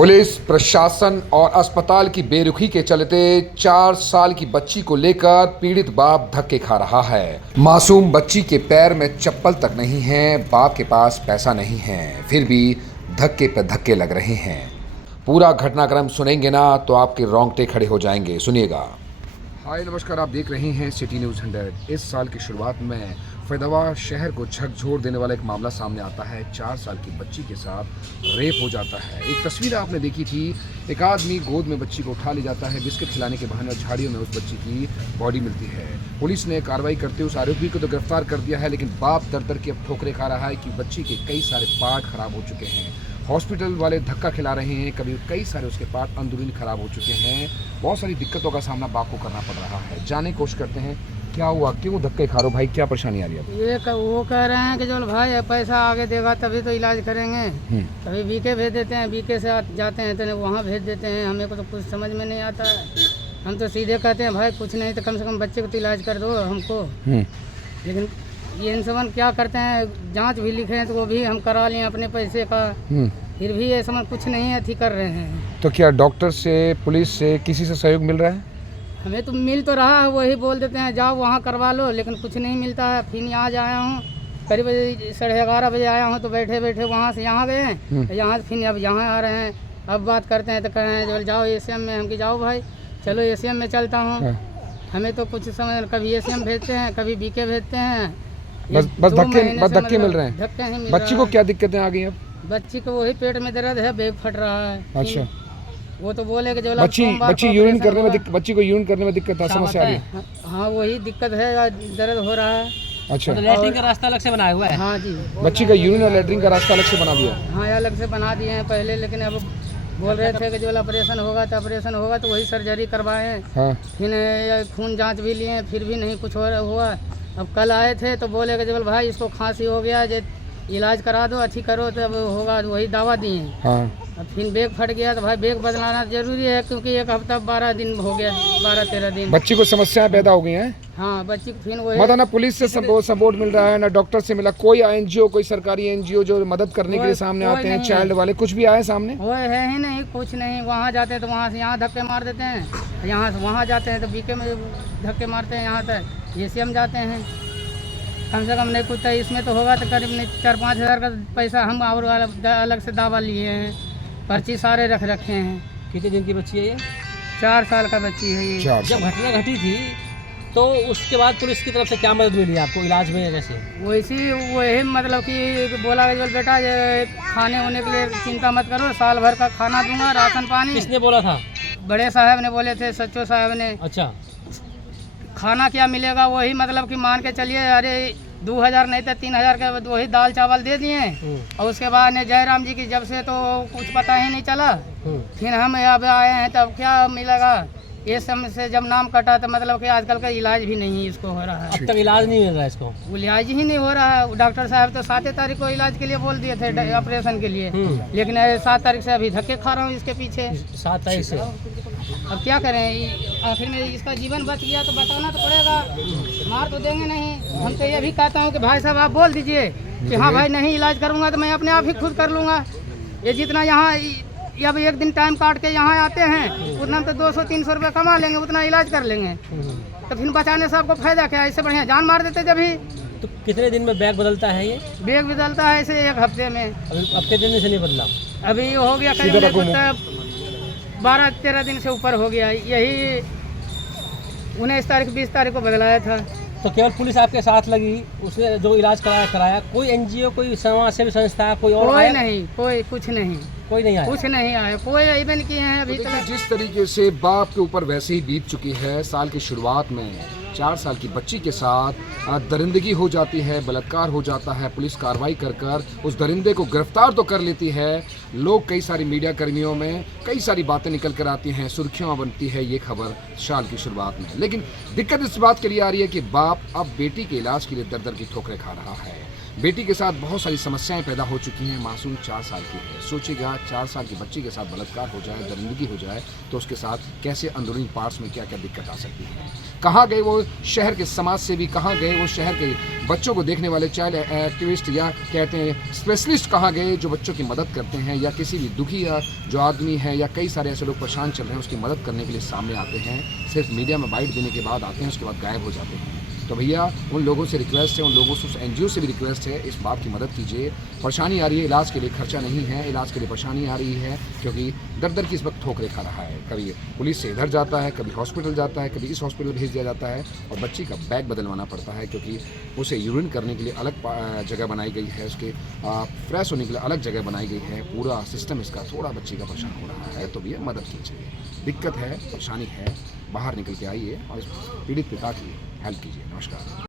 Police प्रशासन और अस्पताल की बेरुखी के चलते 4 साल की बच्ची को लेकर पीड़ित बाप धक्के खा रहा है। मासूम बच्ची के पैर में चप्पल तक नहीं है, बाप के पास पैसा नहीं है, फिर भी धक्के पर धक्के लग रहे हैं। पूरा घटनाक्रम सुनेंगे ना तो आपके रोंगटे खड़े हो जाएंगे। सुनिएगा। हाय नमस्कार, आप देख रहे हैं सिटी न्यूज़ 100। इस साल की शुरुआत में फैजाबाद शहर को झकझोर देने वाला एक मामला सामने आता है। 4 साल की बच्ची के साथ रेप हो जाता है। एक तस्वीर आपने देखी थी, एक आदमी गोद में बच्ची को उठा ले जाता है, बिस्किट खिलाने के बहाने झाड़ियों में उस बच्ची की बॉडी मिलती है। पुलिस ने कार्रवाई करते उस आरोपी को तो गिरफ्तार कर दिया है, लेकिन बाप दर दर की अब ठोकरें खा रहा है कि बच्ची के कई सारे पार्ट खराब हो चुके हैं। हॉस्पिटल वाले धक्का खिला रहे हैं, कभी कई सारे उसके पार्ट अंदरूनी खराब हो चुके हैं। बहुत सारी दिक्कतों का सामना बाप को करना पड़ रहा है। जाने की कोशिश करते हैं क्या हुआ, क्यों धक्के खा रहे हो भाई, क्या परेशानी आ रही है? ये वो कह रहे हैं कि जो भाई पैसा आगे देगा तभी तो इलाज करेंगे। कभी बीके भेज देते हैं, बीके से जाते हैं तो वहाँ भेज देते हैं। हमें को तो कुछ समझ में नहीं आता है। हम तो सीधे कहते हैं भाई कुछ नहीं तो कम से कम बच्चे को तो इलाज कर दो हमको। लेकिन ये इन सबन क्या करते हैं, जांच भी लिखे हैं तो वो भी हम करा लिए अपने पैसे का, फिर भी ये समझ कुछ नहीं अथी कर रहे हैं। तो क्या डॉक्टर से, पुलिस से, किसी से सहयोग मिल रहा है? हमें तो मिल तो रहा है, वही बोल देते हैं जाओ वहाँ करवा लो, लेकिन कुछ नहीं मिलता है। फिर यहाँ आया हूँ, करीब 11:30 बजे आया हूँ, तो बैठे बैठे वहाँ से यहाँ गए हैं, यहाँ से फिर अब यहाँ आ रहे हैं। अब बात करते हैं तो कह रहे हैं जो जाओ ACM में। हम कि जाओ भाई चलो ACM में चलता हूँ। हमें तो कुछ समझ, कभी ACM भेजते हैं, कभी BK भेजते हैं। बस धक्के मिल रहे हैं। धक्के ही मिल बच्ची को क्या दिक्कतें आ गई? अब बच्ची को वही पेट में दर्द है, बेग फट रहा है। अच्छा, वो तो बोले कि जो बच्ची यूरिन करने में बच्ची को यूरिन करने में दिक्कत, समस्या आ रही है? हाँ वही दिक्कत है, दर्द हो रहा है। अच्छा, तो लैट्रिन का रास्ता अलग से बनाया हुआ है? हाँ जी, बच्ची का यूरिन और लैट्रिन का रास्ता अलग से बना दिया? हाँ अलग से बना दिए हैं पहले, लेकिन अब बोल रहे थे कि जो ऑपरेशन होगा तो वही सर्जरी करवाए। हाँ। फिर खून जांच भी लिए, फिर भी नहीं कुछ हुआ। अब कल आए थे तो बोले कि जब भाई इसको खांसी हो गया, जो इलाज करा दो, अच्छी करो तो अब होगा, वही दवा दिए। हाँ। अब फिर बेग फट गया तो भाई बेग बदलाना जरूरी है, क्योंकि 1 हफ्ता 12 दिन हो गया, 12-13 दिन। बच्ची को समस्याएं पैदा हो गई हैं? हाँ बच्ची को फिर वही मतलब ना पुलिस से सपोर्ट मिल रहा है, ना डॉक्टर से मिला, कोई NGO, कोई सरकारी NGO जो मदद करने के लिए सामने आते हैं, चाइल्ड वाले कुछ भी आए सामने? वो है ही नहीं, कुछ नहीं। वहाँ जाते हैं तो वहाँ से यहाँ धक्के मार देते हैं, यहाँ से वहाँ जाते हैं तो BK में धक्के मारते हैं, यहाँ तक ACM जाते हैं। कम से कम नहीं कुछ तो इसमें तो होगा तो करीब नहीं 4-5 हज़ार का पैसा हम और अलग से दावा लिए हैं, पर्ची सारे रखे हैं। कितने दिन की बच्ची है ये? 4 साल का बच्ची है ये। जब घटना घटी थी तो उसके बाद पुलिस की तरफ से क्या मदद मिली आपको इलाज में? जैसे वही मतलब कि बोला कि बेटा ये खाने होने के लिए चिंता मत करो, साल भर का खाना दूंगा, राशन पानी। किसने बोला था? बड़े साहब ने बोले थे, सच्चो साहब ने। अच्छा, खाना क्या मिलेगा, वही मतलब कि मान के चलिए, अरे 2000 नहीं तो 3000 का वही दाल चावल दे दिए। और उसके बाद ने जयराम जी की जब से तो कुछ पता ही नहीं चला। फिर हम अब आए हैं तब क्या मिलेगा, ये समय से जब नाम कटा तो मतलब कि आजकल का इलाज भी नहीं इसको हो रहा है। अब तक इलाज नहीं मिल रहा है इसको? इलाज ही नहीं हो रहा है। डॉक्टर साहब तो 7 तारीख को इलाज के लिए बोल दिए थे, ऑपरेशन के लिए, लेकिन 7 तारीख से अभी धक्के खा रहा हूँ इसके पीछे। 7 तारीख से? अब क्या करें, आखिर में इसका जीवन बच गया तो बताना तो पड़ेगा, मार तो देंगे नहीं। हम तो ये भी कहता हूँ कि भाई साहब आप बोल दीजिए कि हाँ भाई नहीं इलाज करूँगा तो मैं अपने आप ही खुद कर लूँगा। ये जितना यहाँ अब एक दिन टाइम काट के यहाँ आते हैं, उतना तो 200-300 रुपये कमा लेंगे, उतना इलाज कर लेंगे। तो फिर बचाने से आपको फायदा क्या? इससे बढ़िया जान मार देते जब ही। तो कितने दिन में बैग बदलता है ये? बैग बदलता है ऐसे 1 हफ्ते में। अब कितने दिन से नहीं बदला? अभी हो गया करीब 12-13 दिन से ऊपर हो गया। यही 19 तारीख 20 तारीख को बदलाया था। तो केवल पुलिस आपके साथ लगी, उसने जो इलाज कराया? कोई NGO, कोई समाज सेवी संस्था, कोई और? कोई नहीं, कोई कुछ नहीं, कोई नहीं आया? कुछ नहीं आया, कोई इवेंट किए हैं अभी तक। जिस तरीके से बाप के ऊपर वैसे ही बीत चुकी है, साल की शुरुआत में 4 साल की बच्ची के साथ दरिंदगी हो जाती है, बलात्कार हो जाता है। पुलिस कार्रवाई कर उस दरिंदे को गिरफ्तार तो कर लेती है। लोग, कई सारी मीडिया कर्मियों में कई सारी बातें निकल कर आती हैं, सुर्खियां बनती है ये खबर साल की शुरुआत में। लेकिन दिक्कत इस बात के लिए आ रही है कि बाप अब बेटी के इलाज के लिए दर दर की ठोकरें खा रहा है। बेटी के साथ बहुत सारी समस्याएं पैदा हो चुकी हैं। मासूम 4 साल की है। सोचिएगा 4 साल की बच्ची के साथ बलात्कार हो जाए, दरिंदगी हो जाए तो उसके साथ कैसे अंदरूनी पार्ट्स में क्या क्या दिक्कत आ सकती है। कहाँ गए वो शहर के समाज सेवी, कहाँ गए वो शहर के बच्चों को देखने वाले चाइल्ड एक्टिविस्ट या कहते हैं स्पेशलिस्ट, कहाँ गए जो बच्चों की मदद करते हैं, या किसी भी दुखी या जो आदमी है या कई सारे ऐसे लोग परेशान चल रहे हैं उसकी मदद करने के लिए सामने आते हैं, सिर्फ मीडिया में बाइट देने के बाद आते हैं, उसके बाद गायब हो जाते हैं। तो भैया उन लोगों से रिक्वेस्ट है, उन लोगों से, उस NGO से भी रिक्वेस्ट है, इस बात की मदद कीजिए। परेशानी आ रही है, इलाज के लिए खर्चा नहीं है, इलाज के लिए परेशानी आ रही है क्योंकि दर की इस वक्त ठोकरें खा रहा है। कभी पुलिस से इधर जाता है, कभी हॉस्पिटल जाता है, कभी इस हॉस्पिटल भेज दिया जाता है और बच्ची का बैग बदलवाना पड़ता है क्योंकि उसे यूरिन करने के लिए अलग जगह बनाई गई है, उसके फ्रेश होने के लिए अलग जगह बनाई गई है। पूरा सिस्टम इसका थोड़ा बच्ची का परेशान हो रहा है, तो भैया मदद कीजिए। दिक्कत है, परेशानी है, बाहर निकल के आइए और इस पीड़ित पिता की हेल्प कीजिए। नमस्कार।